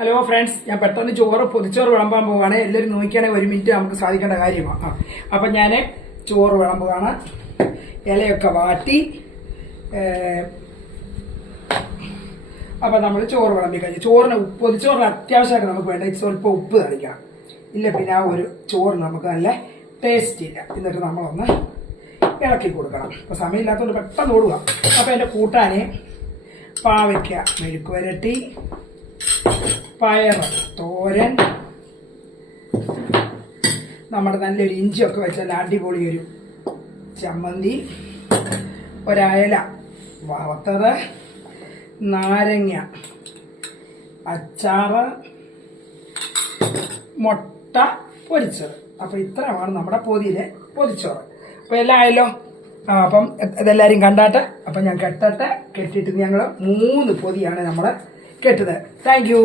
Hello friends, ഞാൻ പെട്ടെന്ന് പൊതിച്ചോറ് വിളമ്പാൻ പോവാണ്. എല്ലാവരും നോക്കിയാണെങ്കിൽ 1 മിനിറ്റ് നമുക്ക് സാധിക്കേണ്ട കാര്യമാണ്. അപ്പം ഞാൻ ചോറ് വിളമ്പുകയാണ്. ഇലയൊക്കെ വാട്ടി അപ്പം നമ്മൾ ചോറ് വിളമ്പി കഴിഞ്ഞു. പൊതിച്ചോറിന് അത്യാവശ്യമായിട്ട് നമുക്ക് വേണ്ട സ്വല്പം ഉപ്പ് തളിക്കണം. ഇല്ല പിന്നെ ആ ഒരു ചോറ് നമുക്ക് നല്ല ടേസ്റ്റ് ഇല്ല. എന്നിട്ട് നമ്മളൊന്ന് ഇളക്കി കൊടുക്കണം. അപ്പോൾ സമയമില്ലാത്തതുകൊണ്ട് പെട്ടെന്ന് ഓടുക. അപ്പോൾ എൻ്റെ കൂട്ടാന് പാവയ്ക്ക മെഴുക്ക് വരട്ടി, പയർ തോരൻ, നമ്മുടെ നല്ലൊരു ഇഞ്ചിയൊക്കെ വെച്ചാൽ അടിപൊളി ഒരു ചമ്മന്തി, ഒരയല വറുത്തത്, നാരങ്ങ അച്ചാറ്, മുട്ട പൊരിച്ചത്. അപ്പോൾ ഇത്രയാണ് നമ്മുടെ പൊതിച്ചോറ്. അപ്പോൾ എല്ലാം ആയല്ലോ. അപ്പം ഇതെല്ലാവരും കണ്ടാട്ടെ. അപ്പം ഞാൻ കെട്ടിയിട്ട് ഞങ്ങൾ 3 പൊതിയാണ് നമ്മൾ കെട്ടത്. Thank you.